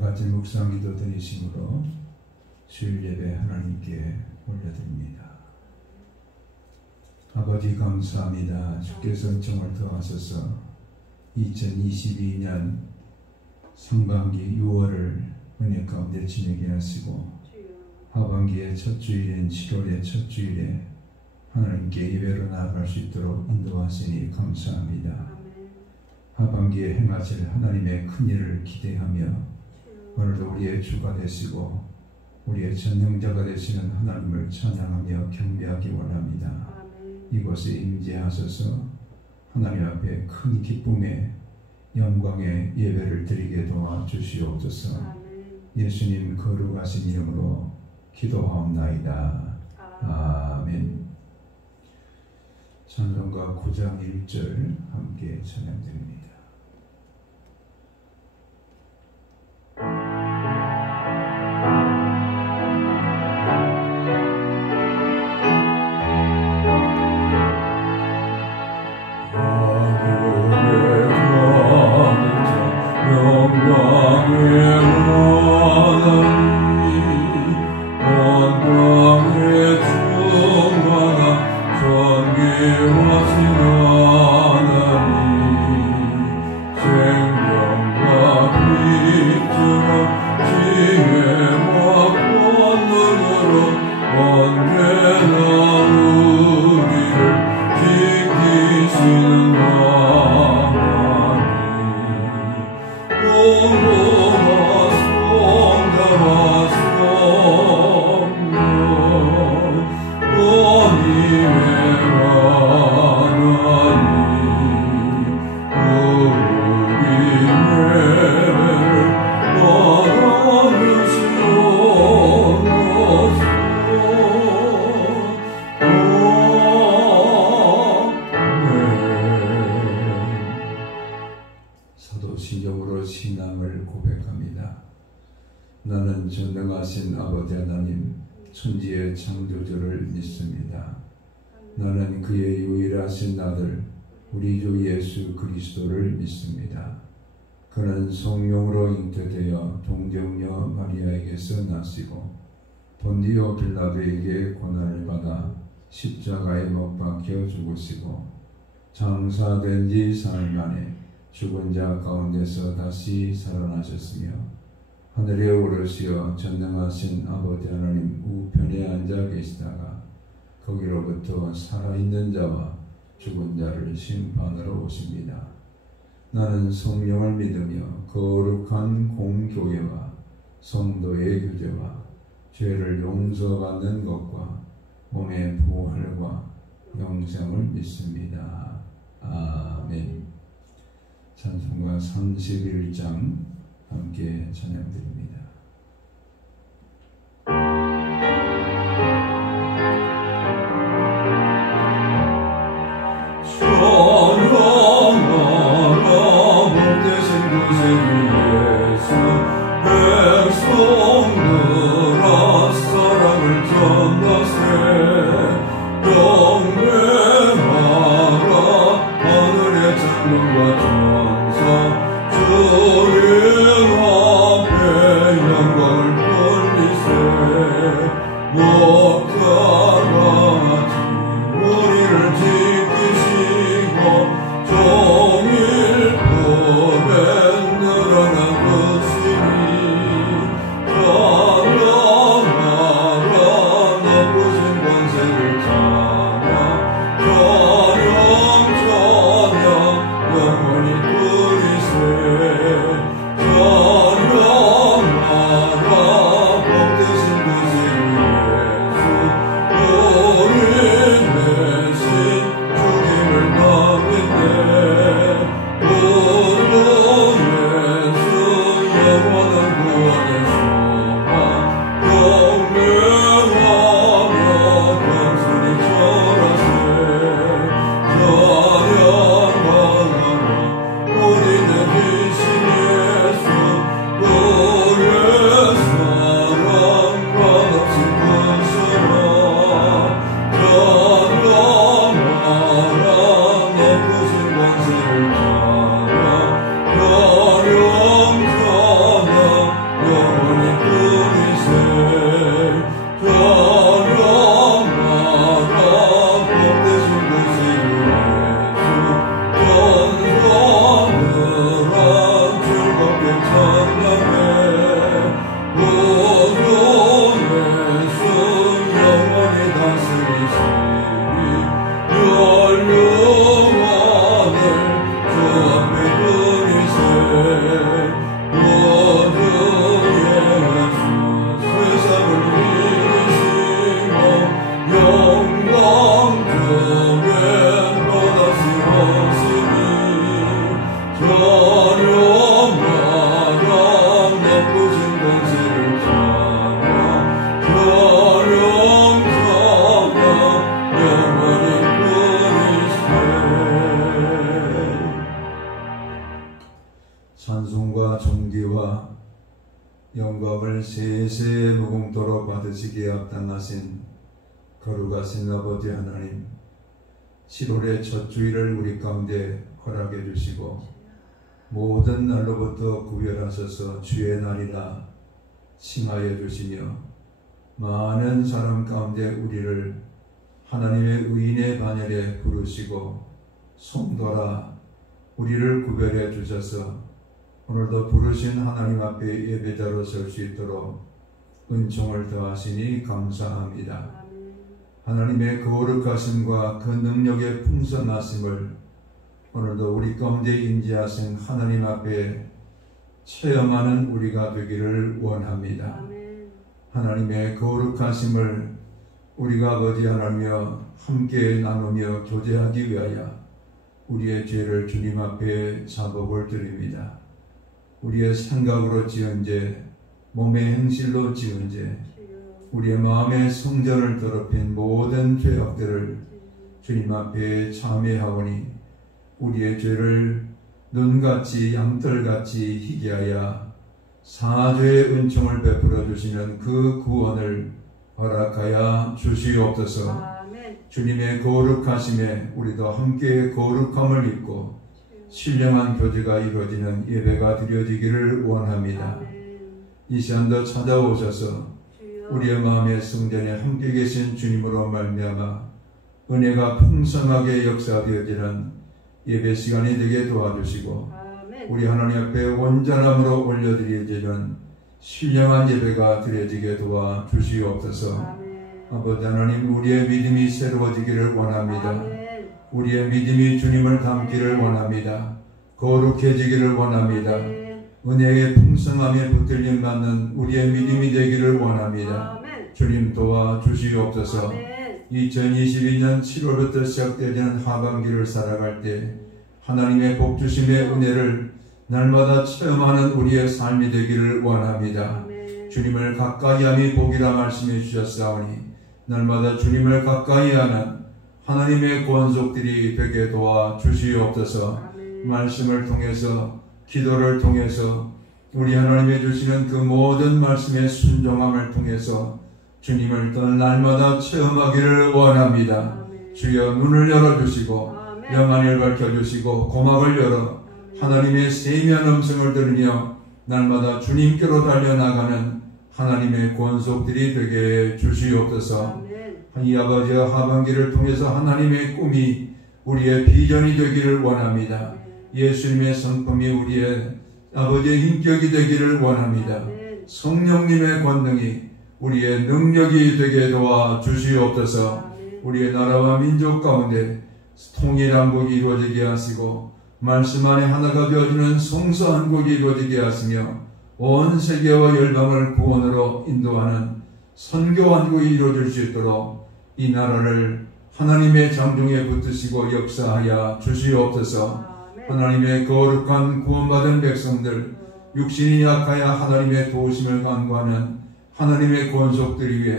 같이 묵상기도 드리심으로 주일 예배 하나님께 올려드립니다. 아버지 감사합니다. 주께서 은총을 더하셔서 2022년 상반기 6월을 은혜 가운데 지내게 하시고 하반기의 첫 주일인 7월의 첫 주일에 하나님께 예배로 나아갈 수 있도록 인도하시니 감사합니다. 하반기에 행하실 하나님의 큰 일을 기대하며 오늘도 우리의 주가 되시고 우리의 전능자가 되시는 하나님을 찬양하며 경배하기 원합니다. 이곳에 임재하셔서 하나님 앞에 큰 기쁨의 영광의 예배를 드리게 도와주시옵소서. 예수님 거룩하신 이름으로 기도하옵나이다. 아멘. 찬송가 9장 1절 함께 찬양드립니다. 사도신경으로 신앙을 고백합니다. 나는 전능하신 아버지 하나님 천지의 창조주를 믿습니다. 나는 그의 유일하신 아들 우리 주 예수 그리스도를 믿습니다. 그는 성령으로 잉태되어 동정녀 마리아에게서 나시고 본디오 빌라도에게 고난을 받아 십자가에 못 박혀 죽으시고 장사된 지 사흘 만에 죽은 자 가운데서 다시 살아나셨으며 하늘에 오르시어 전능하신 아버지 하나님 우편에 앉아 계시다가 거기로부터 살아있는 자와 죽은 자를 심판하러 오십니다. 나는 성령을 믿으며 거룩한 공교회와 성도의 교제와 죄를 용서받는 것과 몸의 부활과 영생을 믿습니다. 아멘. 찬송가 31장 함께 찬양드립니다. Oh 영광을 세세 무궁토록 받으시기에 합당하신 거룩하신 아버지 하나님, 7월의 첫 주일을 우리 가운데 허락해 주시고 모든 날로부터 구별하셔서 주의 날이라 칭하여 주시며 많은 사람 가운데 우리를 하나님의 의인의 반열에 부르시고 성도라 우리를 구별해 주셔서 오늘도 부르신 하나님 앞에 예배자로 설 수 있도록 은총을 더하시니 감사합니다. 하나님의 거룩하심과 그 능력의 풍성하심을 오늘도 우리 가운데 임재하신 하나님 앞에 체험하는 우리가 되기를 원합니다. 하나님의 거룩하심을 우리가 아버지 하나님과 함께 나누며 교제하기 위하여 우리의 죄를 주님 앞에 자복을 드립니다. 우리의 생각으로 지은 죄, 몸의 행실로 지은 죄, 우리의 마음의 성전을 더럽힌 모든 죄악들을 주님 앞에 참회하오니 우리의 죄를 눈같이 양털같이 희게 하여 사죄의 은총을 베풀어 주시는 그 구원을 허락하여 주시옵소서. 아멘. 주님의 거룩하심에 우리도 함께 거룩함을 입고 신령한 교제가 이루어지는 예배가 드려지기를 원합니다. 이 시간도 찾아오셔서 우리의 마음의 성전에 함께 계신 주님으로 말미암아 은혜가 풍성하게 역사되어지는 예배 시간이 되게 도와주시고 우리 하나님 앞에 온전함으로 올려드려지는 신령한 예배가 드려지게 도와주시옵소서. 아버지 하나님, 우리의 믿음이 새로워지기를 원합니다. 우리의 믿음이 주님을 닮기를 원합니다. 거룩해지기를 원합니다. 은혜의 풍성함에 붙들림 받는 우리의 믿음이 되기를 원합니다. 주님 도와주시옵소서. 2022년 7월부터 시작되는 하반기를 살아갈 때 하나님의 복주심의 은혜를 날마다 체험하는 우리의 삶이 되기를 원합니다. 주님을 가까이함이 복이라 말씀해 주셨사오니 날마다 주님을 가까이하는 하나님의 권속들이 되게 도와주시옵소서. 말씀을 통해서 기도를 통해서 우리 하나님이 주시는 그 모든 말씀의 순종함을 통해서 주님을 더 날마다 체험하기를 원합니다. 주여 눈을 열어주시고 영안을 밝혀주시고 고막을 열어 하나님의 세미한 음성을 들으며 날마다 주님께로 달려나가는 하나님의 권속들이 되게 주시옵소서. 이 아버지와 하반기를 통해서 하나님의 꿈이 우리의 비전이 되기를 원합니다. 예수님의 성품이 우리의 아버지의 인격이 되기를 원합니다. 성령님의 권능이 우리의 능력이 되게 도와주시옵소서. 우리의 나라와 민족 가운데 통일한국이 이루어지게 하시고 말씀 안에 하나가 되어지는 성서한국이 이루어지게 하시며 온 세계와 열방을 구원으로 인도하는 선교한국이 이루어질 수 있도록 이 나라를 하나님의 장중에 붙으시고 역사하여 주시옵소서. 하나님의 거룩한 구원받은 백성들, 육신이 약하여 하나님의 도우심을 간구하는 하나님의 권속들 위해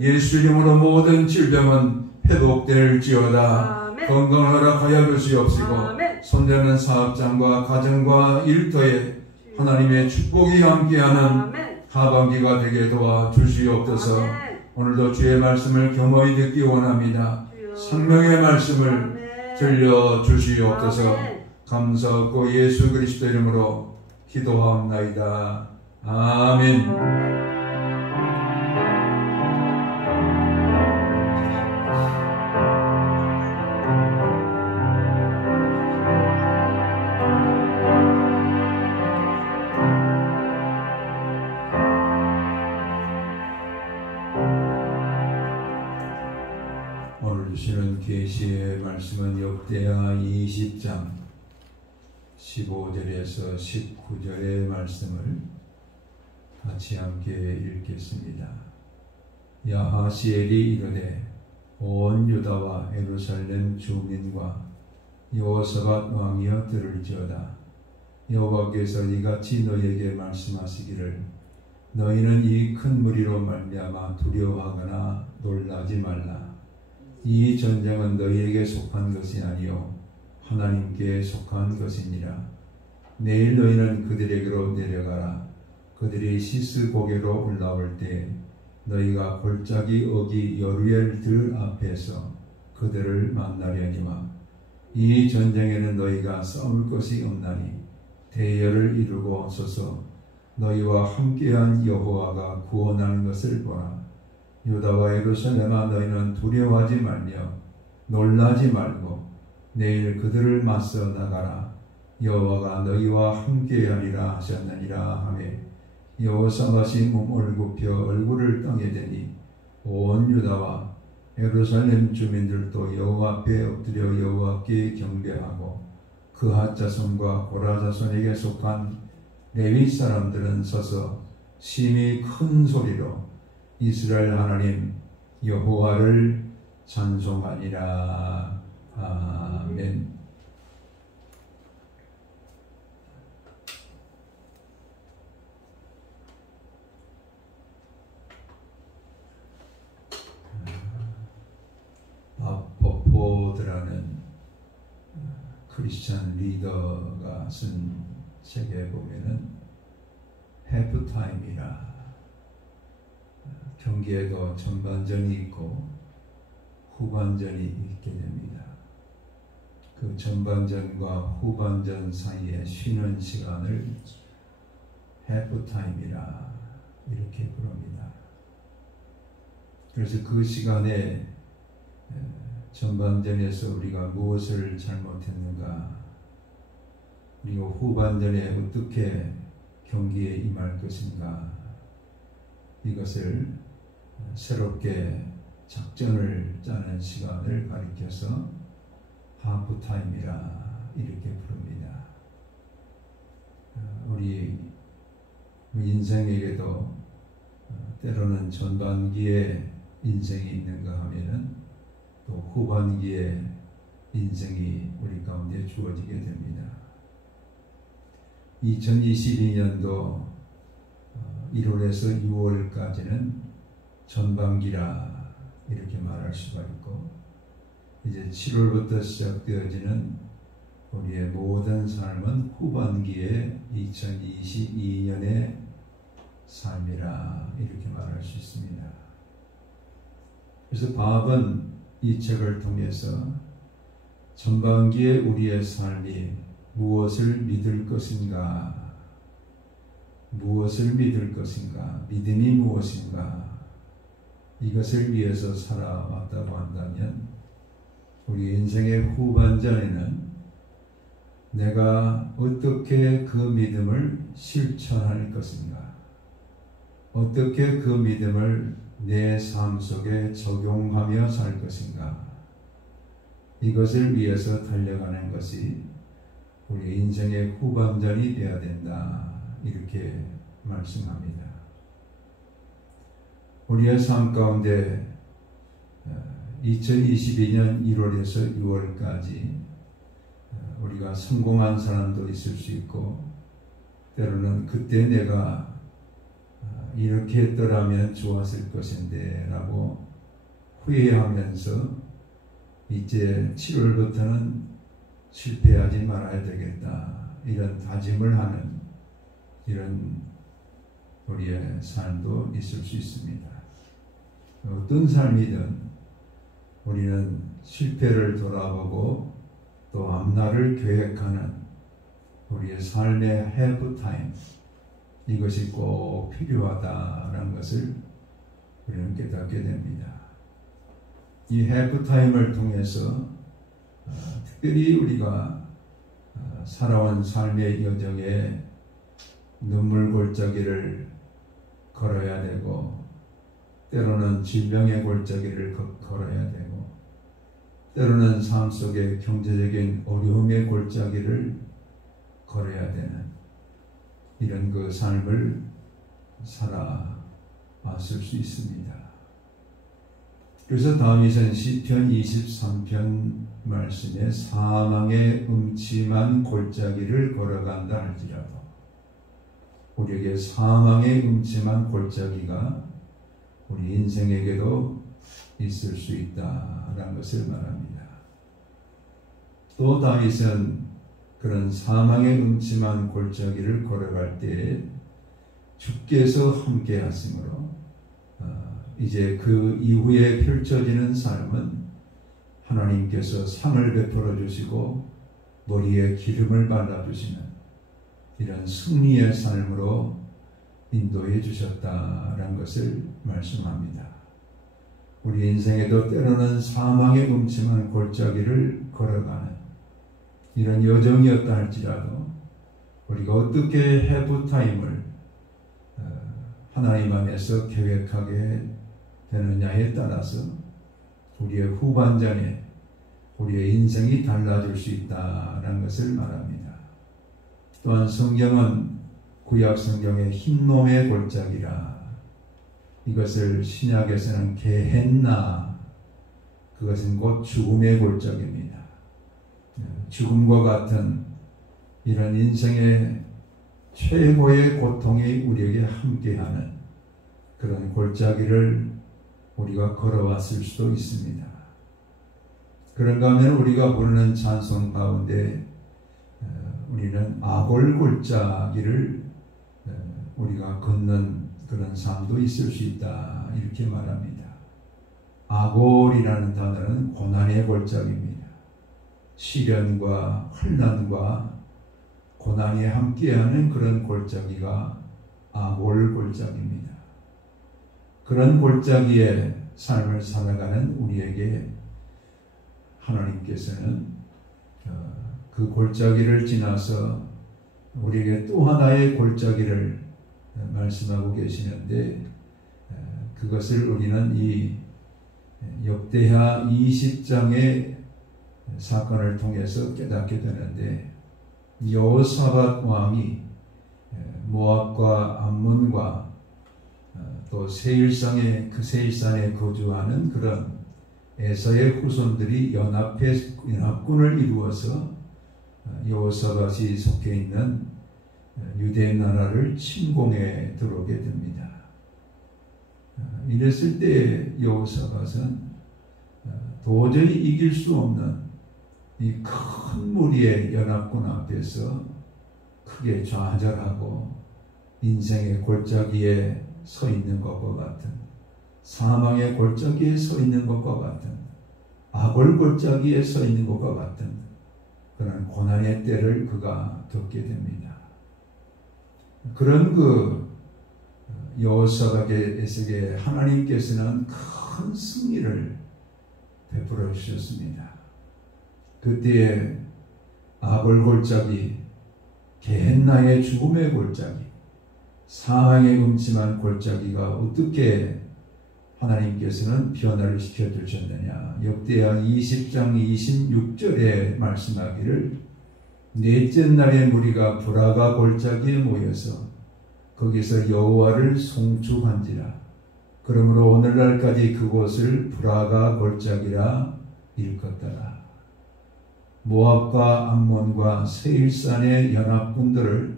예수 이름으로 모든 질병은 회복될지어다. 건강을 허락하여 주시옵시고 손대는 사업장과 가정과 일터에 하나님의 축복이 함께하는 하반기가 되게 도와주시옵소서. 오늘도 주의 말씀을 겸허히 듣기 원합니다. 생명의 말씀을 들려주시옵소서. 감사 없고 예수 그리스도 이름으로 기도하옵나이다. 아멘. 오늘 주시는 계시의 말씀은 역대하 20장 15절에서 19절의 말씀을 같이 함께 읽겠습니다. 야하시엘이 이르되 온 유다와 예루살렘 주민과 여호사밧 왕이여 들을지어다. 여호와께서 이같이 너희에게 말씀하시기를 너희는 이 큰 무리로 말미암아 두려워하거나 놀라지 말라. 이 전쟁은 너희에게 속한 것이 아니요 하나님께 속한 것이니라. 내일 너희는 그들에게로 내려가라. 그들이 시스 고개로 올라올 때 너희가 골짜기 어기 여루엘 들 앞에서 그들을 만나려니와 이 전쟁에는 너희가 싸울 것이 없나니 대열을 이루고 서서 너희와 함께한 여호와가 구원하는 것을 보라. 유다와 예루살렘아 너희는 두려워하지 말며 놀라지 말고 내일 그들을 맞서 나가라. 여호와가 너희와 함께하리라 하셨느니라 하매 여호사밧이 몸을 굽혀 얼굴을 땅에 대니 온 유다와 예루살렘 주민들도 여호와 앞에 엎드려 여호와께 경배하고 그핫 자손과 고라 자손에게 속한 레위 사람들은 서서 심히 큰 소리로 이스라엘 하나님 여호와를 찬송하니라. 아멘. 버포드라는 크리스찬 리더가 쓴 책에 보면은 해프타임이라 경기에도 전반전이 있고 후반전이 있게 됩니다. 그 전반전과 후반전 사이에 쉬는 시간을 해프타임이라 이렇게 부릅니다. 그래서 그 시간에 전반전에서 우리가 무엇을 잘못했는가, 그리고 후반전에 어떻게 경기에 임할 것인가, 이것을 새롭게 작전을 짜는 시간을 가리켜서 하프타임이라 이렇게 부릅니다. 우리 인생에게도 때로는 전반기에 인생이 있는가 하면은 또 후반기에 인생이 우리 가운데 주어지게 됩니다. 2022년도 1월에서 6월까지는 전반기라 이렇게 말할 수가 있고, 이제 7월부터 시작되어지는 우리의 모든 삶은 후반기에 2022년의 삶이라 이렇게 말할 수 있습니다. 그래서 바울은 이 책을 통해서 전반기에 우리의 삶이 무엇을 믿을 것인가, 무엇을 믿을 것인가, 믿음이 무엇인가, 이것을 위해서 살아왔다고 한다면 우리 인생의 후반전에는 내가 어떻게 그 믿음을 실천할 것인가, 어떻게 그 믿음을 내 삶 속에 적용하며 살 것인가, 이것을 위해서 달려가는 것이 우리 인생의 후반전이 되어야 된다 이렇게 말씀합니다. 우리의 삶 가운데 2022년 1월에서 6월까지 우리가 성공한 사람도 있을 수 있고, 때로는 그때 내가 이렇게 했더라면 좋았을 것인데 라고 후회하면서 이제 7월부터는 실패하지 말아야 되겠다 이런 다짐을 하는 이런 우리의 삶도 있을 수 있습니다. 어떤 삶이든 우리는 실패를 돌아보고 또 앞날을 계획하는 우리의 삶의 해프타임, 이것이 꼭 필요하다는 것을 우리는 깨닫게 됩니다. 이 해프타임을 통해서 특별히 우리가 살아온 삶의 여정에 눈물 골짜기를 걸어야 되고, 때로는 질병의 골짜기를 걸어야 되고, 때로는 삶 속에 경제적인 어려움의 골짜기를 걸어야 되는 이런 그 삶을 살아왔을 수 있습니다. 그래서 다윗은 시편 23편 말씀에 사망의 음침한 골짜기를 걸어간다 할지라도, 우리에게 사망의 음침한 골짜기가 우리 인생에게도 있을 수 있다라는 것을 말합니다. 또 다윗은 그런 사망의 음침한 골짜기를 걸어갈 때 주께서 함께 하심으로 이제 그 이후에 펼쳐지는 삶은 하나님께서 상을 베풀어 주시고 머리에 기름을 발라주시는 이런 승리의 삶으로 인도해 주셨다라는 것을 말씀합니다. 우리 인생에도 때로는 사망의 음침한 골짜기를 걸어가는 이런 여정이었다 할지라도 우리가 어떻게 해부타임을 하나님 안에서 계획하게 되느냐에 따라서 우리의 후반전에 우리의 인생이 달라질 수 있다는 것을 말합니다. 또한 성경은 구약 성경의 흰놈의 골짜기라, 이것을 신약에서는 게헨나, 그것은 곧 죽음의 골짜기입니다. 죽음과 같은 이런 인생의 최고의 고통이 우리에게 함께하는 그런 골짜기를 우리가 걸어왔을 수도 있습니다. 그런가 하면 우리가 부르는 찬송 가운데 우리는 아골 골짜기를 우리가 걷는 그런 삶도 있을 수 있다, 이렇게 말합니다. 아골이라는 단어는 고난의 골짜기입니다. 시련과 환난과 고난이 함께하는 그런 골짜기가 아골 골짜기입니다. 그런 골짜기의 삶을 살아가는 우리에게 하나님께서는 그 골짜기를 지나서 우리에게 또 하나의 골짜기를 말씀하고 계시는데, 그것을 우리는 이 역대하 20장의 사건을 통해서 깨닫게 되는데, 여호사밧 왕이 모압과 암몬과 또 세일산에 거주하는 그런 에서의 후손들이 연합군을 이루어서 여호사밧이 속해 있는 유대 나라를 침공해 들어오게 됩니다. 이랬을 때 여호사밧은 도저히 이길 수 없는 이 큰 무리의 연합군 앞에서 크게 좌절하고 인생의 골짜기에 서 있는 것과 같은, 사망의 골짜기에 서 있는 것과 같은, 아골 골짜기에 서 있는 것과 같은 그런 고난의 때를 그가 겪게 됩니다. 그런 그 여호사밧에게 하나님께서는 큰 승리를 베풀어 주셨습니다. 그때의 아골 골짜기, 게헨나의 죽음의 골짜기, 사망의 음침한 골짜기가 어떻게 하나님께서는 변화를 시켜주셨느냐. 역대하 20장 26절에 말씀하기를, 넷째 날에 무리가 브라가 골짜기에 모여서 거기서 여호와를 송축한지라. 그러므로 오늘날까지 그곳을 브라가 골짜기라 일컫더라. 모압과 암몬과 세일산의 연합군들을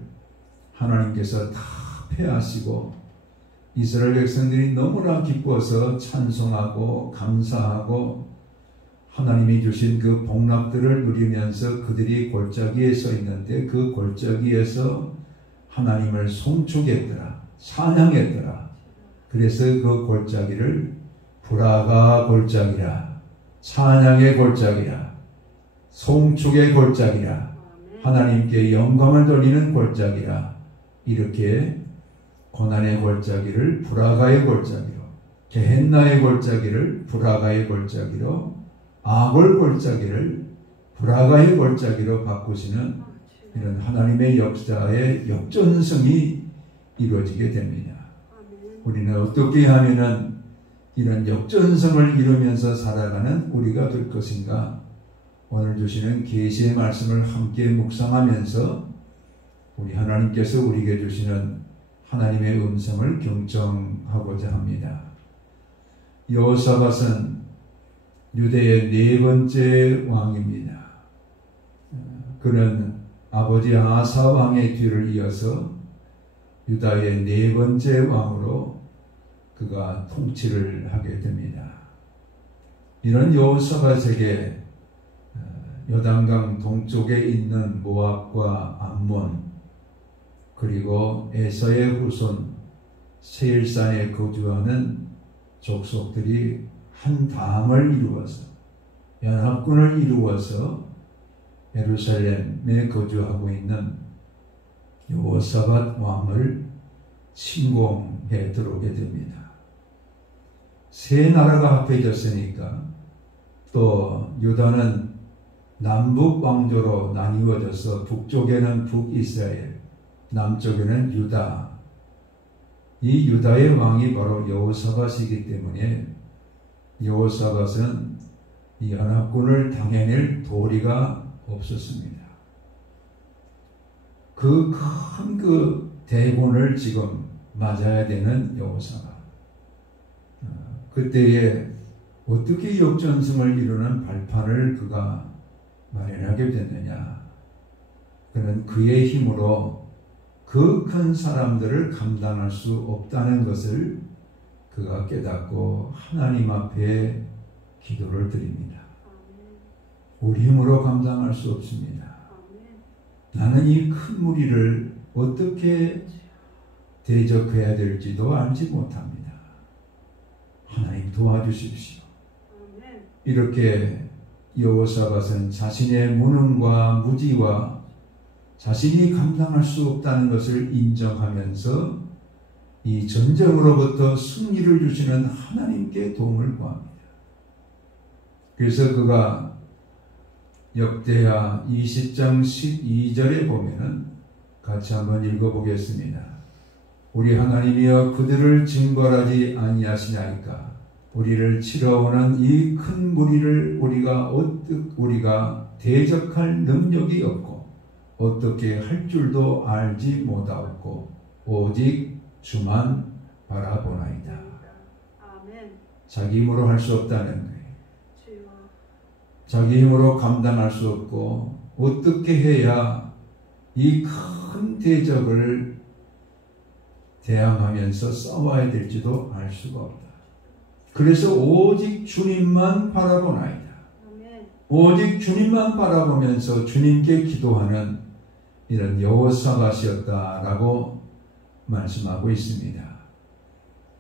하나님께서 다 패하시고 이스라엘 백성들이 너무나 기뻐서 찬송하고 감사하고 하나님이 주신 그 복락들을 누리면서 그들이 골짜기에 서 있는데, 그 골짜기에서 하나님을 송축했더라, 찬양했더라. 그래서 그 골짜기를 브라가 골짜기라, 찬양의 골짜기라, 송축의 골짜기라, 하나님께 영광을 돌리는 골짜기라, 이렇게 고난의 골짜기를 브라가의 골짜기로, 게헨나의 골짜기를 브라가의 골짜기로, 아골 골짜기를 브라가의 골짜기로 바꾸시는 이런 하나님의 역사의 역전성이 이루어지게 됩니다. 우리는 어떻게 하면은 이런 역전성을 이루면서 살아가는 우리가 될 것인가? 오늘 주시는 계시의 말씀을 함께 묵상하면서 우리 하나님께서 우리에게 주시는 하나님의 음성을 경청하고자 합니다. 여호사밧은 유대의 네 번째 왕입니다. 그는 아버지 아사 왕의 뒤를 이어서 유다의 네 번째 왕으로 그가 통치를 하게 됩니다. 이런 여호사밧에게 요단강 동쪽에 있는 모압과 암몬, 그리고 에서의 후손 세일산에 거주하는 족속들이 한 당을 이루어서 연합군을 이루어서 예루살렘에 거주하고 있는 여호사밧 왕을 침공해 들어오게 됩니다. 세 나라가 합해졌으니까 또 유다는 남북 왕조로 나뉘어져서 북쪽에는 북이스라엘, 남쪽에는 유다. 이 유다의 왕이 바로 여호사밧이기 때문에 여호사밧은 이 연합군을 당해낼 도리가 없었습니다. 그 큰 대군을 지금 맞아야 되는 여호사밧. 그때에 어떻게 역전승을 이루는 발판을 그가 마련하게 됐느냐. 그는 그의 힘으로 그 큰 사람들을 감당할 수 없다는 것을 그가 깨닫고 하나님 앞에 기도를 드립니다. 우리 힘으로 감당할 수 없습니다. 나는 이 큰 무리를 어떻게 대적해야 될지도 알지 못합니다. 하나님 도와주십시오. 이렇게 여호사밧은 자신의 무능과 무지와 자신이 감당할 수 없다는 것을 인정하면서 이 전쟁으로부터 승리를 주시는 하나님께 도움을 구합니다. 그래서 그가 역대하 20장 12절에 보면은 같이 한번 읽어보겠습니다. 우리 하나님이여 그들을 징벌하지 아니하시나이까. 우리를 치러오는 이 큰 무리를 우리가 대적할 능력이 없고 어떻게 할 줄도 알지 못하옵고 오직 주만 바라보나이다. 아멘. 자기 힘으로 할 수 없다는 거예요. 자기 힘으로 감당할 수 없고 어떻게 해야 이 큰 대적을 대항하면서 싸워야 될지도 알 수가 없다. 그래서 오직 주님만 바라보나이다. 아멘. 오직 주님만 바라보면서 주님께 기도하는 이런 여호사밧이었다라고 말씀하고 있습니다.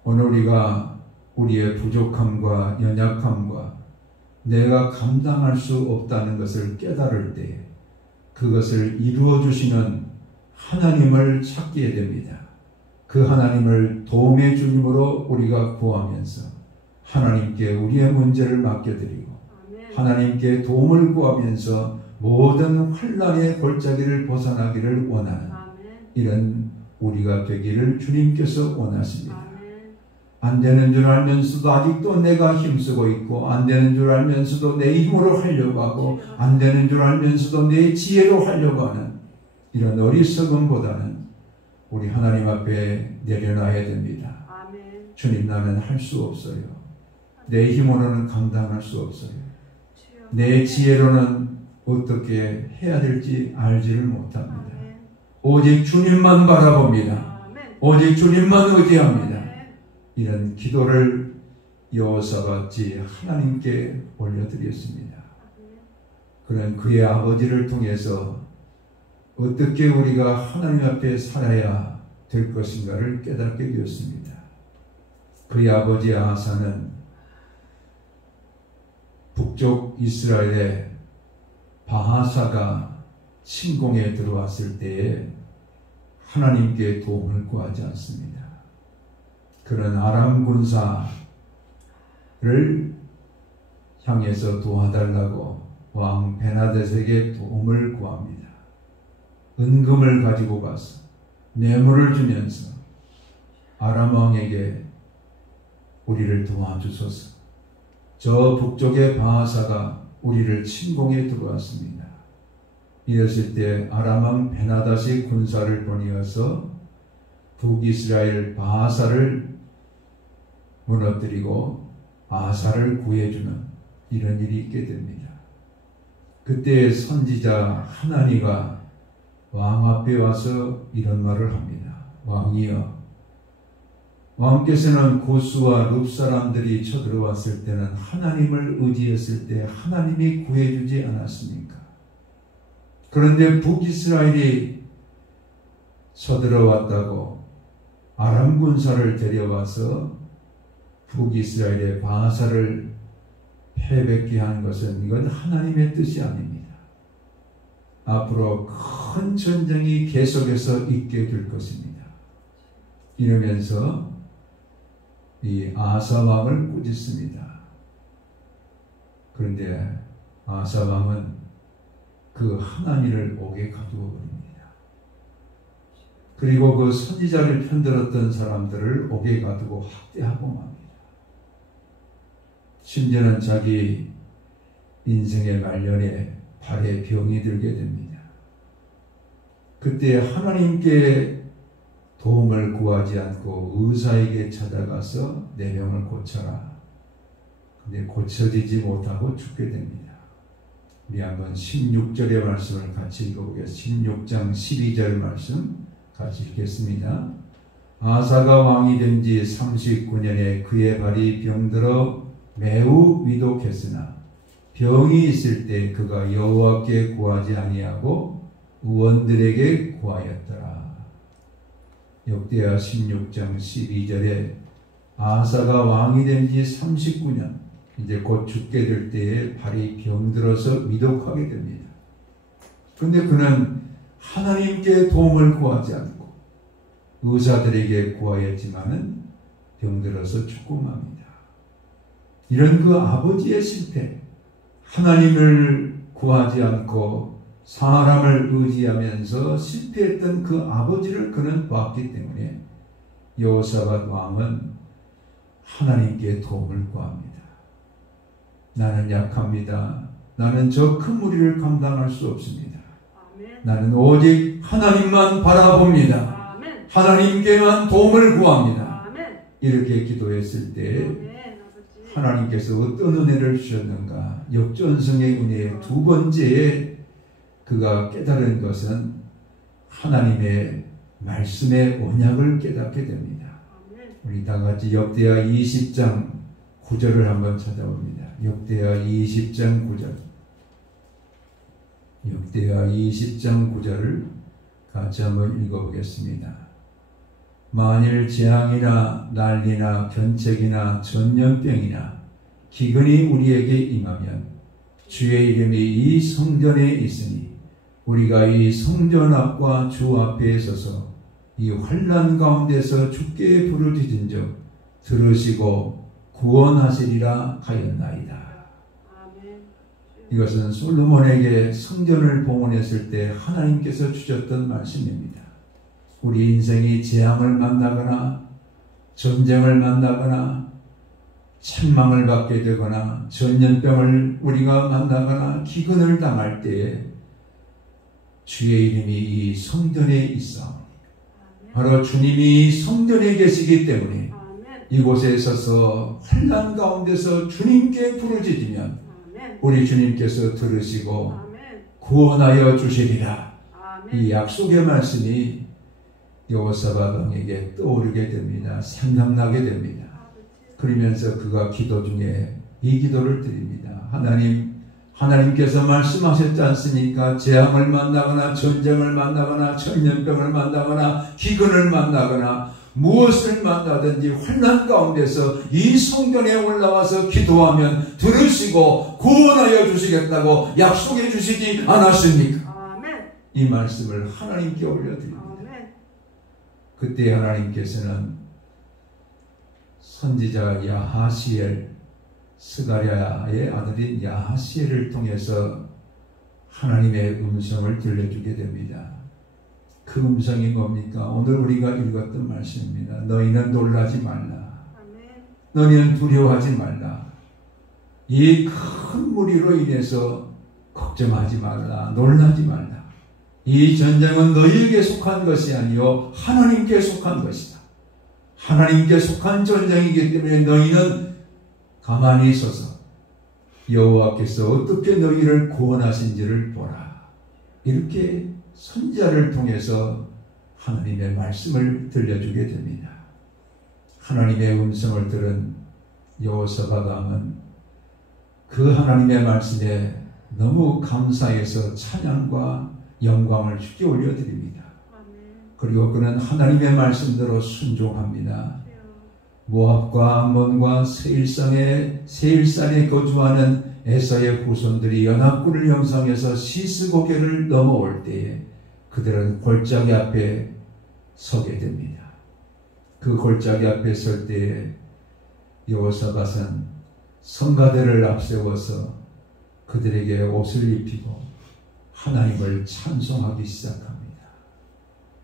오늘 우리가 우리의 부족함과 연약함과 내가 감당할 수 없다는 것을 깨달을 때 그것을 이루어 주시는 하나님을 찾게 됩니다. 그 하나님을 도움의 주님으로 우리가 구하면서 하나님께 우리의 문제를 맡겨드리고 하나님께 도움을 구하면서 모든 환난의 골짜기를 벗어나기를 원하는 이런 우리가 되기를 주님께서 원하십니다. 안 되는 줄 알면서도 아직도 내가 힘쓰고 있고 안 되는 줄 알면서도 내 힘으로 하려고 하고 안 되는 줄 알면서도 내 지혜로 하려고 하는 이런 어리석음보다는 우리 하나님 앞에 내려놔야 됩니다. 주님 나는 할 수 없어요. 내 힘으로는 감당할 수 없어요. 내 지혜로는 어떻게 해야 될지 알지를 못합니다. 오직 주님만 바라봅니다. 오직 주님만 의지합니다. 이런 기도를 여호사밧이 하나님께 올려드렸습니다. 그런 그의 아버지를 통해서 어떻게 우리가 하나님 앞에 살아야 될 것인가를 깨닫게 되었습니다. 그의 아버지 아하사는 북쪽 이스라엘의 바하사가 침공에 들어왔을 때에 하나님께 도움을 구하지 않습니다. 그런 아람 군사를 향해서 도와달라고 왕 베나댓에게 도움을 구합니다. 은금을 가지고 가서 뇌물을 주면서 아람 왕에게 우리를 도와주소서. 저 북쪽의 바하사가 우리를 침공에 들어왔습니다. 이랬을 때 아람 왕 베나닷이 군사를 보내어서 북이스라엘 바하사를 무너뜨리고 아하사를 구해주는 이런 일이 있게 됩니다. 그때 선지자 하나니가 왕 앞에 와서 이런 말을 합니다. 왕이여, 왕께서는 고수와 룹 사람들이 쳐들어왔을 때는 하나님을 의지했을 때 하나님이 구해주지 않았습니까? 그런데 북이스라엘이 쳐들어왔다고 아람 군사를 데려와서 북이스라엘의 바사를 패배케 한 것은 이건 하나님의 뜻이 아닙니다. 앞으로 큰 전쟁이 계속해서 있게 될 것입니다. 이러면서 이 아사 왕을 꾸짖습니다. 그런데 아사 왕은 그 하나님을 옥에 가두어 버립니다. 그리고 그 선지자를 편들었던 사람들을 옥에 가두고 학대하고 맙니다. 심지어는 자기 인생의 말년에 발에 병이 들게 됩니다. 그때 하나님께 도움을 구하지 않고 의사에게 찾아가서 내 병을 고쳐라. 근데 고쳐지지 못하고 죽게 됩니다. 우리 한번 16절의 말씀을 같이 읽어보겠습니다. 16장 12절 말씀 같이 읽겠습니다. 아사가 왕이 된 지 39년에 그의 발이 병들어 매우 위독했으나 병이 있을 때 그가 여호와께 구하지 아니하고 의원들에게 구하였더라. 역대하 16장 12절에 아사가 왕이 된 지 39년, 이제 곧 죽게 될 때에 발이 병들어서 위독하게 됩니다. 그런데 그는 하나님께 도움을 구하지 않고 의사들에게 구하였지만은 병들어서 죽고 맙니다. 이런 그 아버지의 실패, 하나님을 구하지 않고 사람을 의지하면서 실패했던 그 아버지를 그는 봤기 때문에 여호사밧 왕은 하나님께 도움을 구합니다. 나는 약합니다. 나는 저 큰 무리를 감당할 수 없습니다. 나는 오직 하나님만 바라봅니다. 하나님께만 도움을 구합니다. 이렇게 기도했을 때 하나님께서 어떤 은혜를 주셨는가? 역전승의 은혜의 두 번째에 그가 깨달은 것은 하나님의 말씀의 언약을 깨닫게 됩니다. 우리 다 같이 역대하 20장 9절을 한번 찾아봅니다. 역대하 20장 9절. 역대하 20장 9절을 같이 한번 읽어보겠습니다. 만일 재앙이나 난리나 견책이나 전염병이나 기근이 우리에게 임하면 주의 이름이 이 성전에 있으니 우리가 이 성전 앞과 주 앞에 서서 이 환난 가운데서 주께 부르짖은즉 들으시고 구원하시리라 하였나이다. 이것은 솔로몬에게 성전을 봉헌했을 때 하나님께서 주셨던 말씀입니다. 우리 인생이 재앙을 만나거나 전쟁을 만나거나 책망을 받게 되거나 전염병을 우리가 만나거나 기근을 당할 때에 주의 이름이 이 성전에 있사오니 바로 주님이 성전에 계시기 때문에 이곳에 서서 환난 가운데서 주님께 부르짖으면 우리 주님께서 들으시고 구원하여 주시리라. 이 약속의 말씀이 여호사밧 왕에게 떠오르게 됩니다. 생각나게 됩니다. 그러면서 그가 기도 중에 이 기도를 드립니다. 하나님께서 말씀하셨지 않습니까? 재앙을 만나거나 전쟁을 만나거나 전염병을 만나거나 기근을 만나거나 무엇을 만나든지 환난 가운데서 이 성전에 올라와서 기도하면 들으시고 구원하여 주시겠다고 약속해 주시지 않았습니까? 이 말씀을 하나님께 올려드립니다. 그때 하나님께서는 선지자 야하시엘, 스가랴의 아들인 야하시엘을 통해서 하나님의 음성을 들려주게 됩니다. 그 음성이 뭡니까? 오늘 우리가 읽었던 말씀입니다. 너희는 놀라지 말라. 너희는 두려워하지 말라. 이 큰 무리로 인해서 걱정하지 말라. 놀라지 말라. 이 전쟁은 너희에게 속한 것이 아니요 하나님께 속한 것이다. 하나님께 속한 전쟁이기 때문에 너희는 가만히 있어서 여호와께서 어떻게 너희를 구원하신지를 보라. 이렇게 선지자를 통해서 하나님의 말씀을 들려주게 됩니다. 하나님의 음성을 들은 여호사밧 왕은 그 하나님의 말씀에 너무 감사해서 찬양과 영광을 주께 올려드립니다. 그리고 그는 하나님의 말씀대로 순종합니다. 모압과 암몬과 세일산에 거주하는 에서의 후손들이 연합군을 형성해서 시스고개를 넘어올 때에 그들은 골짜기 앞에 서게 됩니다. 그 골짜기 앞에 설 때에 여호사밧은 성가대를 앞세워서 그들에게 옷을 입히고 하나님을 찬송하기 시작합니다.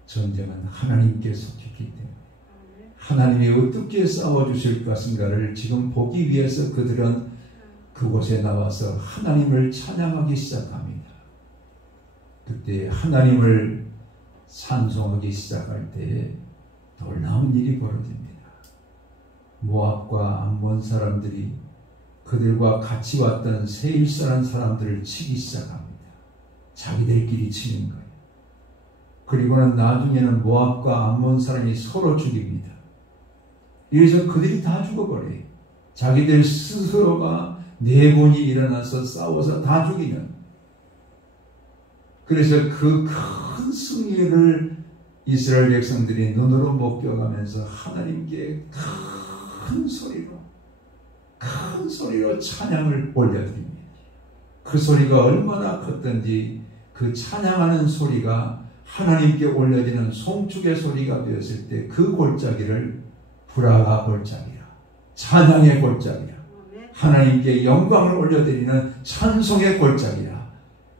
전쟁은 하나님께 속했기 때문에 하나님이 어떻게 싸워주실 것인가를 지금 보기 위해서 그들은 그곳에 나와서 하나님을 찬양하기 시작합니다. 그때 하나님을 찬송하기 시작할 때에 놀라운 일이 벌어집니다. 모압과 암몬 사람들이 그들과 같이 왔던 세일사라는 사람들을 치기 시작합니다. 자기들끼리 치는 거예요. 그리고는 나중에는 모압과 암몬 사람이 서로 죽입니다. 이래서 그들이 다 죽어버려요. 자기들 스스로가 내분이 일어나서 싸워서 다 죽이는. 그래서 그 큰 승리를 이스라엘 백성들이 눈으로 목격하면서 하나님께 큰 소리로 찬양을 올려드립니다. 그 소리가 얼마나 컸던지 그 찬양하는 소리가 하나님께 올려지는 송축의 소리가 되었을 때 그 골짜기를 브라가 골짜기라, 찬양의 골짜기라, 하나님께 영광을 올려드리는 찬송의 골짜기라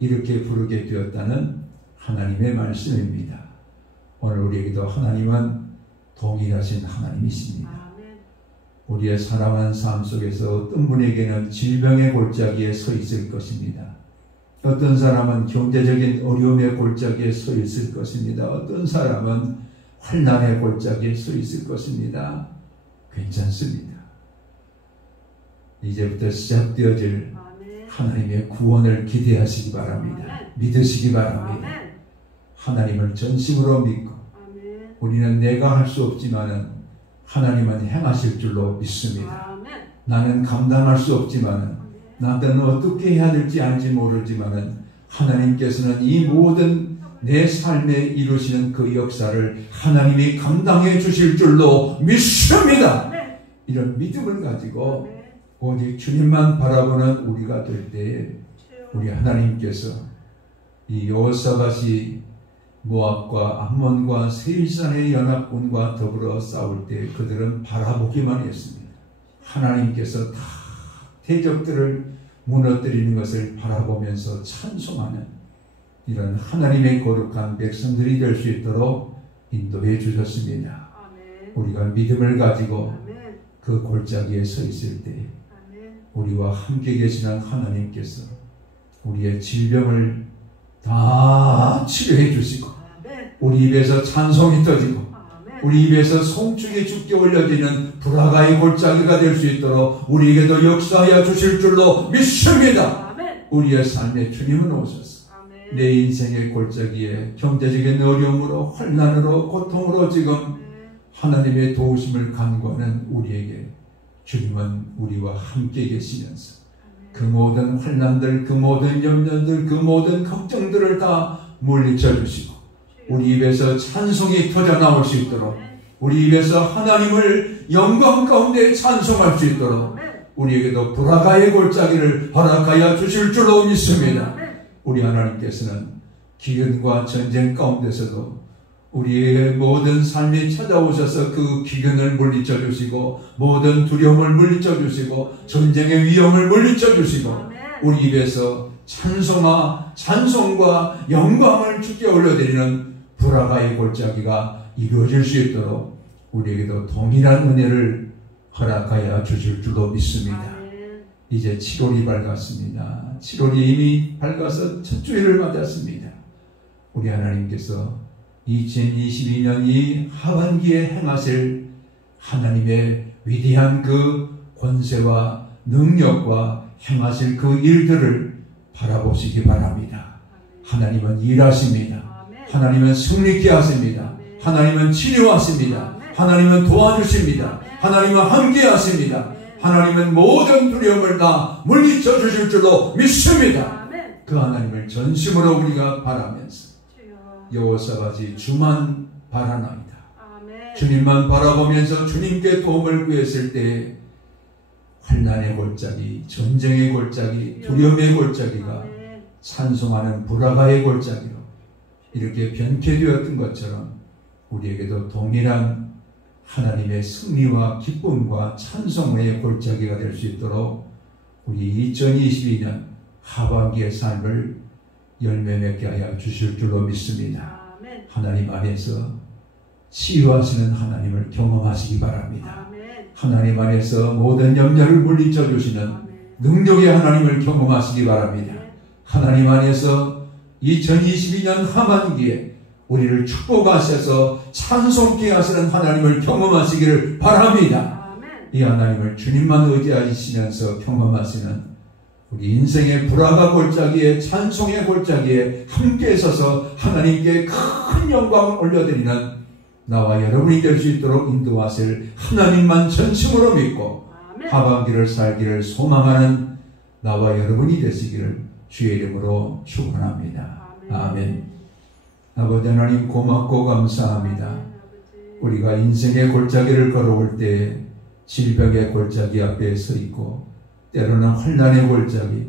이렇게 부르게 되었다는 하나님의 말씀입니다. 오늘 우리에게도 하나님은 동일하신 하나님이십니다. 우리의 살아가는 삶 속에서 어떤 분에게는 질병의 골짜기에 서 있을 것입니다. 어떤 사람은 경제적인 어려움의 골짜기에 서 있을 것입니다. 어떤 사람은 환난의 골짜기에 서 있을 것입니다. 괜찮습니다. 이제부터 시작되어질 하나님의 구원을 기대하시기 바랍니다. 믿으시기 바랍니다. 하나님을 전심으로 믿고 우리는 내가 할 수 없지만은 하나님은 행하실 줄로 믿습니다. 나는 감당할 수 없지만은 나는 어떻게 해야 될지 알지 모르지만은 하나님께서는 이 모든 내 삶에 이루시는 그 역사를 하나님이 감당해 주실 줄로 믿습니다. 이런 믿음을 가지고 오직 주님만 바라보는 우리가 될 때에 우리 하나님께서 이 여호사밧이 모압과 암몬과 세일산의 연합군과 더불어 싸울 때 그들은 바라보기만 했습니다. 하나님께서 다 대적들을 무너뜨리는 것을 바라보면서 찬송하는 이런 하나님의 거룩한 백성들이 될 수 있도록 인도해 주셨습니다. 우리가 믿음을 가지고 그 골짜기에 서 있을 때 우리와 함께 계시는 하나님께서 우리의 질병을 다 치료해 주시고 우리 입에서 찬송이 터지고 우리 입에서 송축이 죽게 올려지는 브라가의 골짜기가 될 수 있도록 우리에게도 역사하여 주실 줄로 믿습니다. 우리의 삶에 주님은 오셔서 내 인생의 골짜기에 경제적인 어려움으로 환난으로 고통으로 지금 하나님의 도우심을 간구하는 우리에게 주님은 우리와 함께 계시면서 그 모든 환난들, 그 모든 염려들, 그 모든 걱정들을 다 물리쳐 주시고 우리 입에서 찬송이 터져 나올 수 있도록 우리 입에서 하나님을 영광 가운데 찬송할 수 있도록 우리에게도 브라가의 골짜기를 허락하여 주실 줄로 믿습니다. 우리 하나님께서는 기근과 전쟁 가운데서도 우리의 모든 삶이 찾아오셔서 그 기근을 물리쳐 주시고 모든 두려움을 물리쳐 주시고 전쟁의 위험을 물리쳐 주시고 우리 입에서 찬송과 영광을 주께 올려드리는 브라가의 골짜기가 이루어질 수 있도록 우리에게도 동일한 은혜를 허락하여 주실 줄로 믿습니다. 이제 7월이 밝았습니다. 7월이 이미 밝아서 첫 주일을 맞았습니다. 우리 하나님께서 2022년 이 하반기에 행하실 하나님의 위대한 그 권세와 능력과 행하실 그 일들을 바라보시기 바랍니다. 하나님은 일하십니다. 하나님은 승리케 하십니다. 하나님은 치료하십니다. 하나님은 도와주십니다. 하나님은 함께 하십니다. 하나님은 모든 두려움을 다 물리쳐 주실 줄로 믿습니다. 그 하나님을 전심으로 우리가 바라면서 여호사밧이 주만 바라나이다. 아멘. 주님만 바라보면서 주님께 도움을 구했을 때 환난의 골짜기, 전쟁의 골짜기, 두려움의 골짜기가 찬송하는 불화가의 골짜기로 이렇게 변케되었던 것처럼 우리에게도 동일한 하나님의 승리와 기쁨과 찬송의 골짜기가 될 수 있도록 우리 2022년 하반기의 삶을 열매 맺게 하여 주실 줄로 믿습니다. 아멘. 하나님 안에서 치유하시는 하나님을 경험하시기 바랍니다. 아멘. 하나님 안에서 모든 염려를 물리쳐 주시는 아멘. 능력의 하나님을 경험하시기 바랍니다. 하나님 안에서 2022년 하반기에 우리를 축복하셔서 찬송케 하시는 하나님을 경험하시기를 바랍니다. 아멘. 이 하나님을 주님만 의지하시면서 경험하시는 우리 인생의 불화가 골짜기에 찬송의 골짜기에 함께 서서 하나님께 큰 영광을 올려드리는 나와 여러분이 될 수 있도록 인도하실 하나님만 전심으로 믿고 아멘. 하반기를 살기를 소망하는 나와 여러분이 되시기를 주의 이름으로 축원합니다. 아멘. 아버지 하나님 고맙고 감사합니다. 우리가 인생의 골짜기를 걸어올 때 질병의 골짜기 앞에 서 있고 때로는 환난의 골짜기,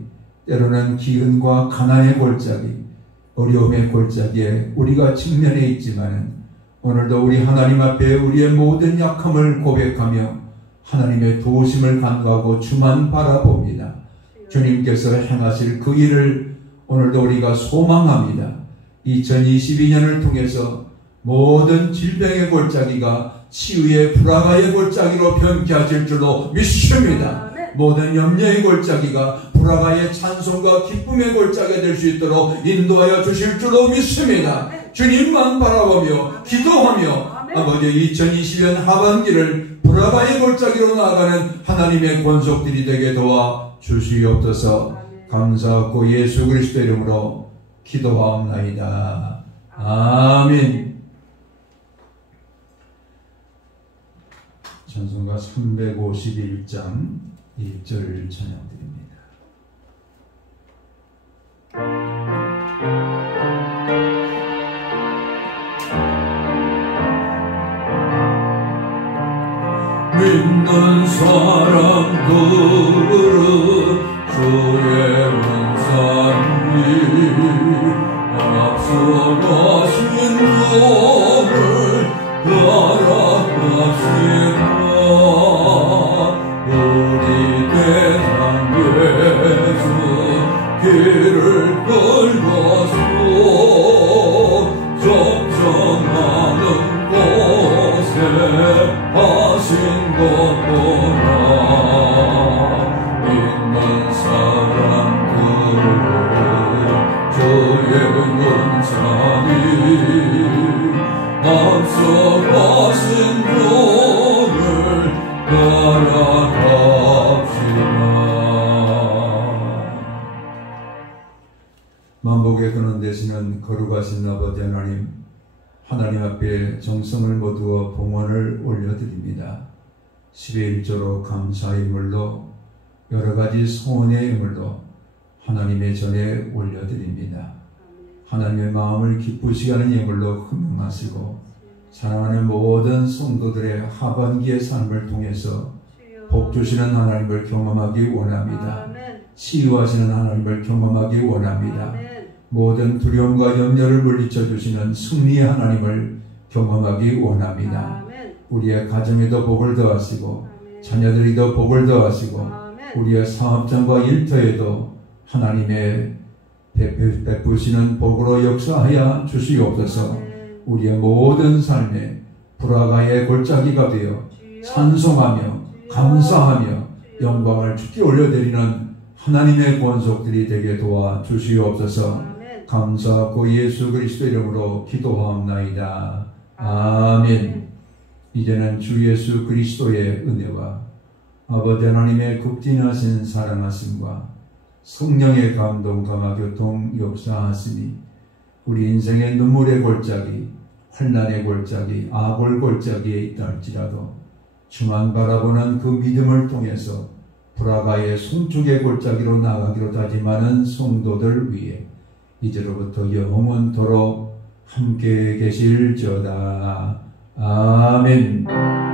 때로는 기근과 가난의 골짜기, 어려움의 골짜기에 우리가 직면해 있지만 오늘도 우리 하나님 앞에 우리의 모든 약함을 고백하며 하나님의 도우심을 간구하고 주만 바라봅니다. 주님께서 행하실 그 일을 오늘도 우리가 소망합니다. 2022년을 통해서 모든 질병의 골짜기가 치유의 불화가의 골짜기로 변케하실 줄로 믿습니다. 모든 염려의 골짜기가 불화가의 찬송과 기쁨의 골짜기가 될 수 있도록 인도하여 주실 줄로 믿습니다. 주님만 바라보며 기도하며 아버지 2020년 하반기를 불화가의 골짜기로 나아가는 하나님의 권속들이 되게 도와 주시옵소서. 감사하고 예수 그리스도 이름으로 기도하옵나이다. 아멘. 찬송가 351장 1절 찬양드립니다. 믿는 사람들은 주의 은사니 앞서가신 것을 따라갑시다. 우리 대상 예수 길을 걸어서 점점하는 곳에 하신 것보다 믿는 사람들은 주의 은사니 앞서가신 분을 따라갑시다. 만복에 근원 되시는 거룩하신 아버지 하나님, 하나님 앞에 정성을 모두어 봉헌을 올려드립니다. 11조로 감사의 물로 여러가지 소원의 물로 하나님의 전에 올려드립니다. 하나님의 마음을 기쁘시게 하는 예물로 흠명하시고 사랑하는 모든 성도들의 하반기의 삶을 통해서 복 주시는 하나님을 경험하기 원합니다. 치유하시는 하나님을 경험하기 원합니다. 모든 두려움과 염려를 물리쳐 주시는 승리의 하나님을 경험하기 원합니다. 우리의 가정에도 복을 더하시고 자녀들에도 복을 더하시고 우리의 사업장과 일터에도 하나님의 베푸시는 복으로 역사하여 주시옵소서. 우리의 모든 삶에 불화가의 골짜기가 되어 찬송하며 감사하며 영광을 주께 올려드리는 하나님의 권속들이 되게 도와 주시옵소서. 감사하고 예수 그리스도 이름으로 기도하옵나이다. 아멘. 이제는 주 예수 그리스도의 은혜와 아버지 하나님의 극진하신 사랑하심과 성령의 감동 감화 교통 역사하시니 우리 인생의 눈물의 골짜기, 환난의 골짜기, 악을 골짜기에 있다 할지라도 주만 바라보는 그 믿음을 통해서 불화가의 송축의 골짜기로 나가기로 다짐하는 성도들 위해 이제로부터 영원토록 함께 계실지어다. 아멘.